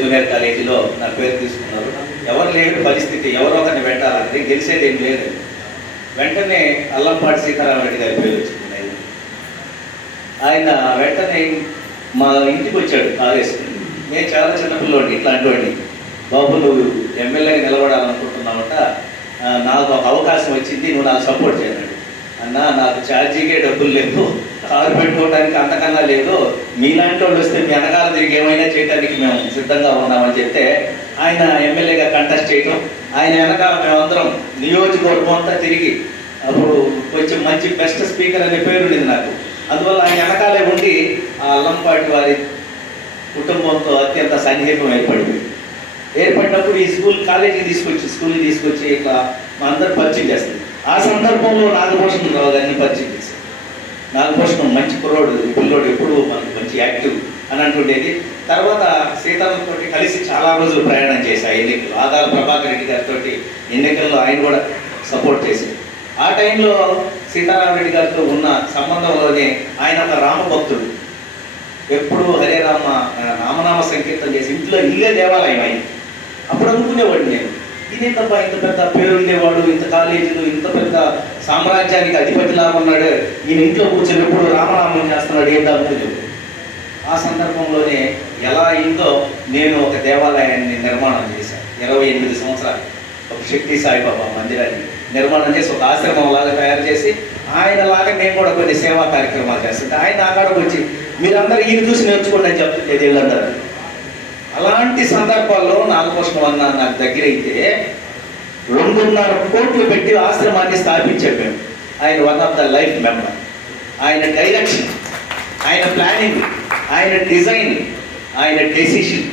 Junior కాలేజీలో నా పేరు తీసుకున్నారు. ఎవరు లేని పరిస్థితి, ఎవరో ఒకరిని పెట్టాలంటే గెలిచేది ఏం లేదు. వెంటనే అల్లంపాటి సీతారామరెడ్డి గారి పేరు వచ్చింది. ఆయన వెంటనే మా ఇంటికి వచ్చాడు ఆవేశం. నేను చాలా చిన్నపిల్లోడిని, ఇట్లాంటి వాడిని. బాబు నువ్వు ఎమ్మెల్యేగా నిలబడాలనుకుంటున్నావట, నాకు ఒక అవకాశం వచ్చింది, నువ్వు నాకు సపోర్ట్ చేయన్నాడు. అన్న నాకు ఛార్జీకే డబ్బులు లేదు, కారు పెట్టుకోవడానికి అంతకన్నా లేదు, మీలాంటి వాళ్ళు వస్తే మీ వెనకాల తిరిగి ఏమైనా చేయడానికి మేము సిద్ధంగా ఉన్నామని చెప్తే ఆయన ఎమ్మెల్యేగా కంటెస్ట్ చేయడం, ఆయన వెనకాల మేమందరం నియోజకవర్గం అంతా తిరిగి, అప్పుడు కొంచెం మంచి బెస్ట్ స్పీకర్ అనే పేరు ఉండేది నాకు. అందువల్ల ఆయన వెనకాలే ఉండి ఆ అల్లంపాటి వారి కుటుంబంతో అత్యంత సన్నిహితం ఏర్పడినప్పుడు ఈ కాలేజీకి స్కూల్కి తీసుకొచ్చి ఇట్లా మా అందరు పరిచయం చేస్తుంది. ఆ సందర్భంలో నాగభూషణం రావు గారిని పరిచయం చేశారు. నాగభూషణం మంచి కుర్రోడు, పిల్లోడు, ఎప్పుడు మనకు మంచి యాక్టివ్ అని అంటుండేది. తర్వాత సీతారాంతో కలిసి చాలా రోజులు ప్రయాణం చేశాయి ఎన్నికలు. ఆదాల ప్రభాకర్ రెడ్డి గారితో ఎన్నికల్లో ఆయన కూడా సపోర్ట్ చేశారు. ఆ టైంలో సీతారామరెడ్డి గారితో ఉన్న సంబంధంలోనే ఆయన ఒక రామభక్తుడు. ఎప్పుడు హరే రామ నామనామ సంకీర్తన చేసి ఇంట్లో ఇల్లే దేవాలయం అయింది. అప్పుడు అనుకునేవాడు నేను, ఇదేంతబ్బా ఇంత పెద్ద పేరుండేవాడు, ఇంత కాలేజీలు, ఇంత పెద్ద సామ్రాజ్యానికి అధిపతిలాగా ఉన్నాడు, ఈయన ఇంట్లో కూర్చొని ఎప్పుడు రామనామం చేస్తున్నాడు, ఏంటో అనుకునేవాడు. ఆ సందర్భంలోనే ఎలా అయిందో నేను ఒక దేవాలయాన్ని నిర్మాణం చేశాను. 28 సంవత్సరాలు ఒక శక్తి సాయిబాబా మందిరాన్ని నిర్మాణం చేసి ఒక ఆశ్రమం లాగా తయారు చేసి ఆయనలాగా నేను కూడా కొన్ని సేవా కార్యక్రమాలు చేస్తుంటే ఆయన అక్కడికి వచ్చి మీరందరూ ఈయన చూసి నేర్చుకోండి అని చెప్తుండేది వీళ్ళందరూ. అలాంటి సందర్భాల్లో నాగభూషణం అన్న నాకు దగ్గర అయితే 2.5 కోట్లు పెట్టి ఆశ్రమాన్ని స్థాపించాడు. మేము ఆయన one of the life member. ఆయన డైరెక్షన్, ఆయన ప్లానింగ్, ఆయన డిజైన్, ఆయన డెసిషన్